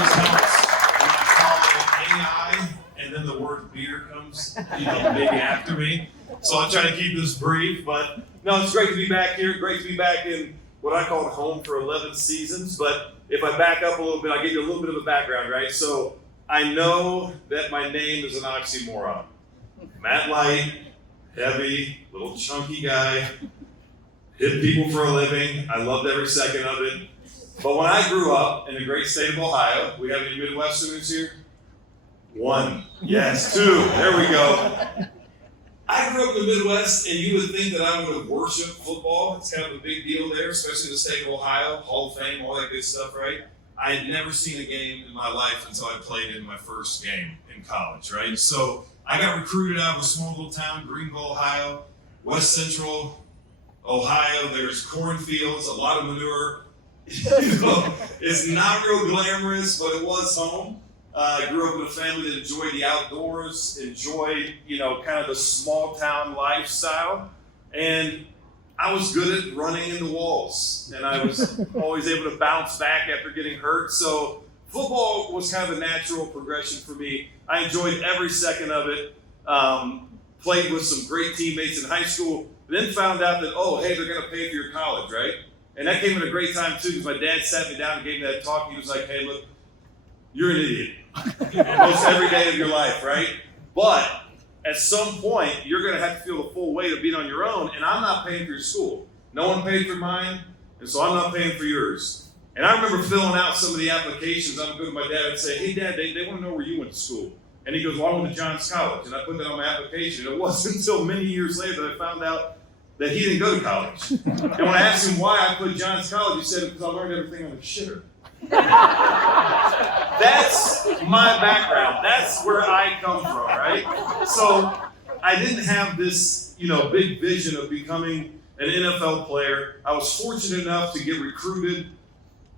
always helps when I call it AI and then the word beer comes, maybe after me. So I'll try to keep this brief, but no, it's great to be back here. Great to be back in what I call home for 11 seasons. But if I back up a little bit, I'll give you a little bit of a background, right? So I know that my name is an oxymoron. Matt Light, heavy, little chunky guy, hit people for a living. I loved every second of it. But when I grew up in the great state of Ohio, we have any Midwesterners here? One. Yes, two. There we go. I grew up in the Midwest, and you would think that I would have worshiped football. It's kind of a big deal there, especially in the state of Ohio, Hall of Fame, all that good stuff, right? I had never seen a game in my life until I played in my first game in college, right? So I got recruited out of a small little town, Greenville, Ohio, West Central Ohio. There's cornfields, a lot of manure. It's not real glamorous, but it was home. I grew up with a family that enjoyed the outdoors, enjoyed, kind of the small town lifestyle. And I was good at running into walls, and I was always able to bounce back after getting hurt. So football was kind of a natural progression for me. I enjoyed every second of it. Played with some great teammates in high school, then found out that, hey, they're going to pay for your college, right? And that came at a great time, too, because my dad sat me down and gave me that talk. He was like, hey, look, you're an idiot. Most every day of your life, right? But at some point, you're going to have to feel the full weight of being on your own, and I'm not paying for your school. No one paid for mine, and so I'm not paying for yours. And I remember filling out some of the applications. I would go to my dad and say, hey, Dad, they want to know where you went to school. And he goes, well, I went to Johns College. And I put that on my application. And it wasn't until many years later that I found out that he didn't go to college. And when I asked him why I put Johns College, he said, because I learned everything on the shitter. That's my background. That's where I come from, right? So I didn't have this, big vision of becoming an NFL player. I was fortunate enough to get recruited.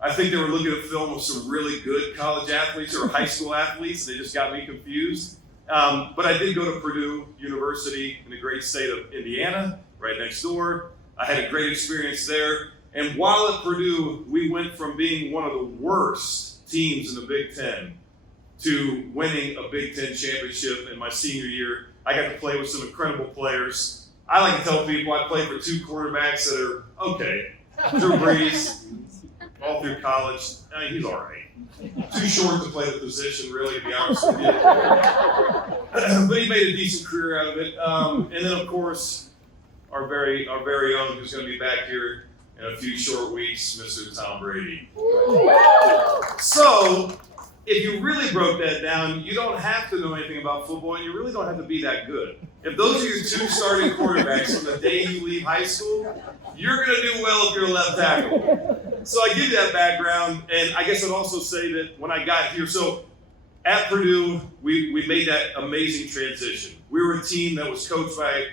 I think they were looking at film of some really good college athletes or high school athletes. They just got me confused. But I did go to Purdue University in the great state of Indiana, right next door. I had a great experience there. And while at Purdue, we went from being one of the worst teams in the Big Ten to winning a Big Ten championship in my senior year. I got to play with some incredible players. I like to tell people I played for two quarterbacks that are okay. Drew Brees, all through college, he's all right. Too short to play the position, really, to be honest with you. But he made a decent career out of it. And then, of course, our very own, who's going to be back here in a few short weeks, Mr. Tom Brady. So, if you really broke that down, you don't have to know anything about football, and you really don't have to be that good. If those are your two starting quarterbacks from the day you leave high school, you're going to do well if you're a left tackle. So I give you that background, and I guess I'd also say that when I got here, so at Purdue, we made that amazing transition. We were a team that was coached by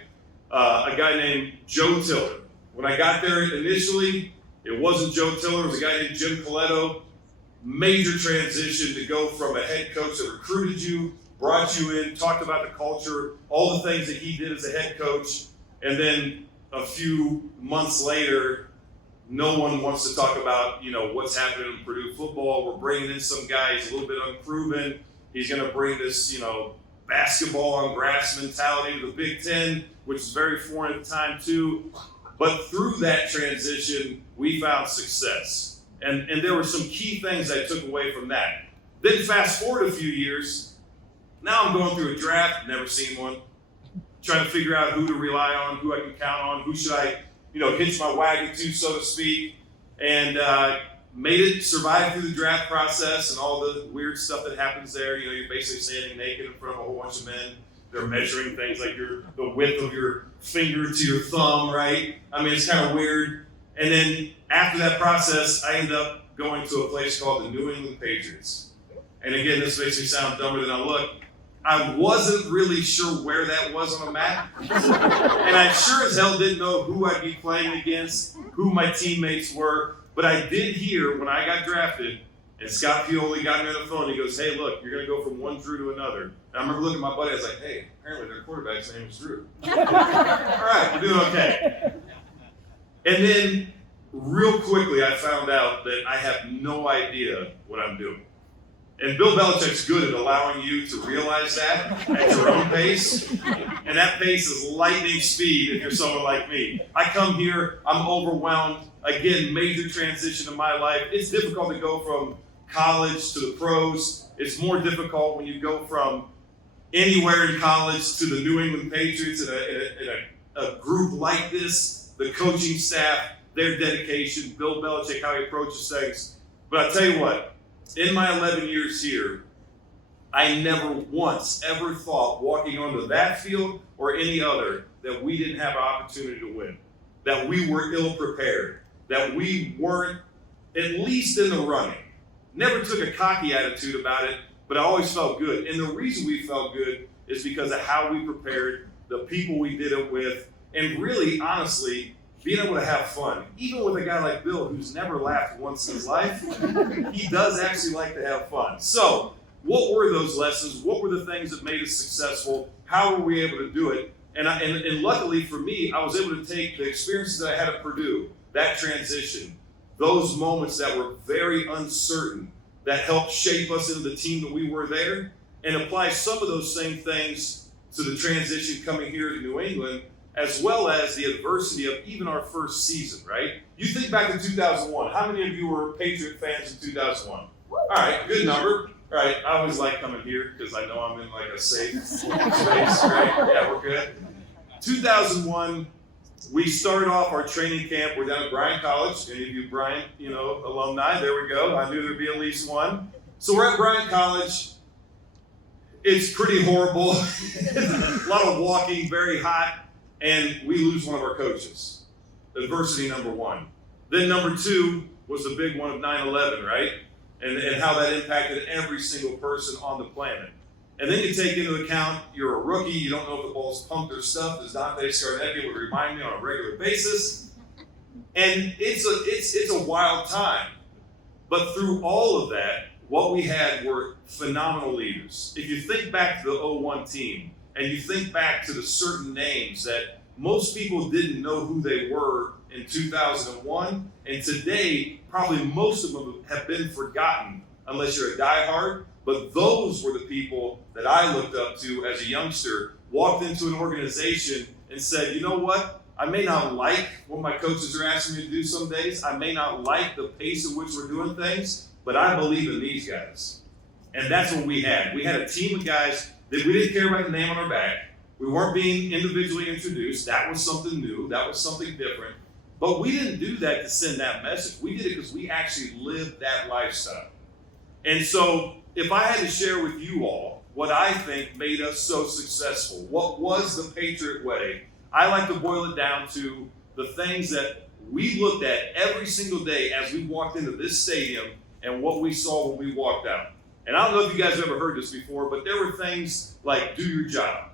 a guy named Joe Tiller. When I got there initially, it wasn't Joe Tiller, it was a guy named Jim Coletto. Major transition to go from a head coach that recruited you, brought you in, talked about the culture, all the things that he did as a head coach, and then a few months later, no one wants to talk about, what's happening in Purdue football. We're bringing in some guys a little bit unproven. He's going to bring this, basketball on grass mentality to the Big Ten, which is very foreign at the time too. But through that transition, we found success. And there were some key things I took away from that. Then fast forward a few years, now I'm going through a draft, never seen one, trying to figure out who to rely on, who I can count on, who should I, hitch my wagon to, so to speak, and made it, survive through the draft process and all the weird stuff that happens there. You're basically standing naked in front of a whole bunch of men. They're measuring things like the width of your finger to your thumb, right? I mean, it's kind of weird. And then after that process, I ended up going to a place called the New England Patriots. And again, this makes me sound dumber than I look. I wasn't really sure where that was on a map. And I sure as hell didn't know who I'd be playing against, who my teammates were. But I did hear when I got drafted, and Scott Pioli got me on the phone, he goes, hey, look, you're going to go from one Drew to another. And I remember looking at my buddy, I was like, hey, apparently their quarterback's name is Drew. All right, we're doing okay. And then real quickly, I found out that I have no idea what I'm doing. And Bill Belichick's good at allowing you to realize that at your own pace. And that pace is lightning speed if you're someone like me. I come here, I'm overwhelmed. Again, major transition in my life. It's difficult to go from college to the pros. It's more difficult when you go from anywhere in college to the New England Patriots in a group like this, the coaching staff, their dedication, Bill Belichick, how he approaches things. But I tell you what, in my 11 years here, I never once ever thought walking onto that field or any other that we didn't have an opportunity to win, that we were ill prepared, that we weren't at least in the running. Never took a cocky attitude about it, but I always felt good. And the reason we felt good is because of how we prepared, the people we did it with, and really, honestly, being able to have fun. Even with a guy like Bill, who's never laughed once in his life, he does actually like to have fun. So, what were those lessons? What were the things that made us successful? How were we able to do it? And luckily for me, I was able to take the experiences that I had at Purdue, that transition, those moments that were very uncertain, that helped shape us into the team that we were there, and apply some of those same things to the transition coming here to New England, as well as the adversity of even our first season, right? You think back in 2001, how many of you were Patriot fans in 2001? All right, good number. All right, I always like coming here because I know I'm in like a safe space, right? Yeah, we're good. 2001, we started off our training camp. We're down at Bryan College. Any of you Bryan, alumni? There we go. I knew there'd be at least one. So we're at Bryan College. It's pretty horrible. A lot of walking, very hot, and we lose one of our coaches. Adversity number one. Then number two was the big one of 9/11, right? And how that impacted every single person on the planet. And then you take into account you're a rookie, you don't know if the ball's pumped or stuffed, as Dante Scarnecchia would remind me on a regular basis. And it's a wild time. But through all of that, what we had were phenomenal leaders. If you think back to the 01 team, and you think back to the certain names that most people didn't know who they were in 2001, and today, probably most of them have been forgotten unless you're a diehard. But those were the people that I looked up to as a youngster, walked into an organization and said, you know what? I may not like what my coaches are asking me to do some days. I may not like the pace at which we're doing things, but I believe in these guys. And that's what we had. We had a team of guys that we didn't care about the name on our back. We weren't being individually introduced. That was something new. That was something different. But we didn't do that to send that message. We did it because we actually lived that lifestyle. And so if I had to share with you all what I think made us so successful, what was the Patriot way, I like to boil it down to the things that we looked at every single day as we walked into this stadium and what we saw when we walked out. And I don't know if you guys have ever heard this before, but there were things like do your job.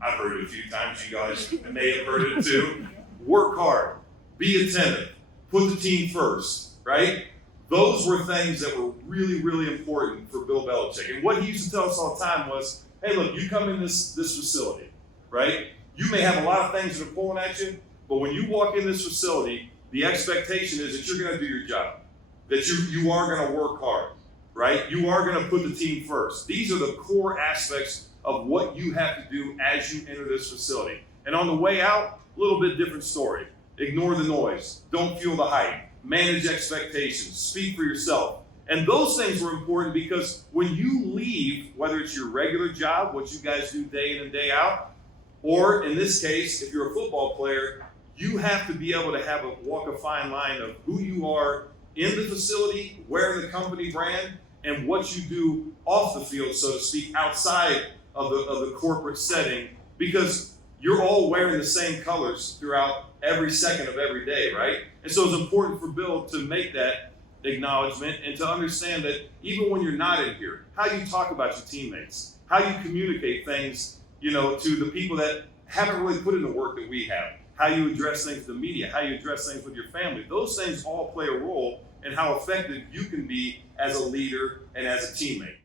I've heard it a few times. You guys may have heard it too. Work hard. Be attentive. Put the team first, right? Those were things that were really, really important for Bill Belichick. And what he used to tell us all the time was, hey, look, you come in this facility, right? You may have a lot of things that are pulling at you, but when you walk in this facility, the expectation is that you're going to do your job, that you are going to work hard, right? You are going to put the team first. These are the core aspects of what you have to do as you enter this facility. And on the way out, a little bit different story. Ignore the noise. Don't fuel the hype. Manage expectations. Speak for yourself. And those things were important because when you leave, whether it's your regular job, what you guys do day in and day out, or in this case, if you're a football player, you have to be able to walk a fine line of who you are in the facility, wearing the company brand, and what you do off the field, so to speak, outside of the corporate setting, because you're all wearing the same colors throughout every second of every day, right? And so it's important for Bill to make that acknowledgement and to understand that even when you're not in here, how you talk about your teammates, how you communicate things, to the people that haven't really put in the work that we have, how you address things with the media, how you address things with your family. Those things all play a role in how effective you can be as a leader and as a teammate.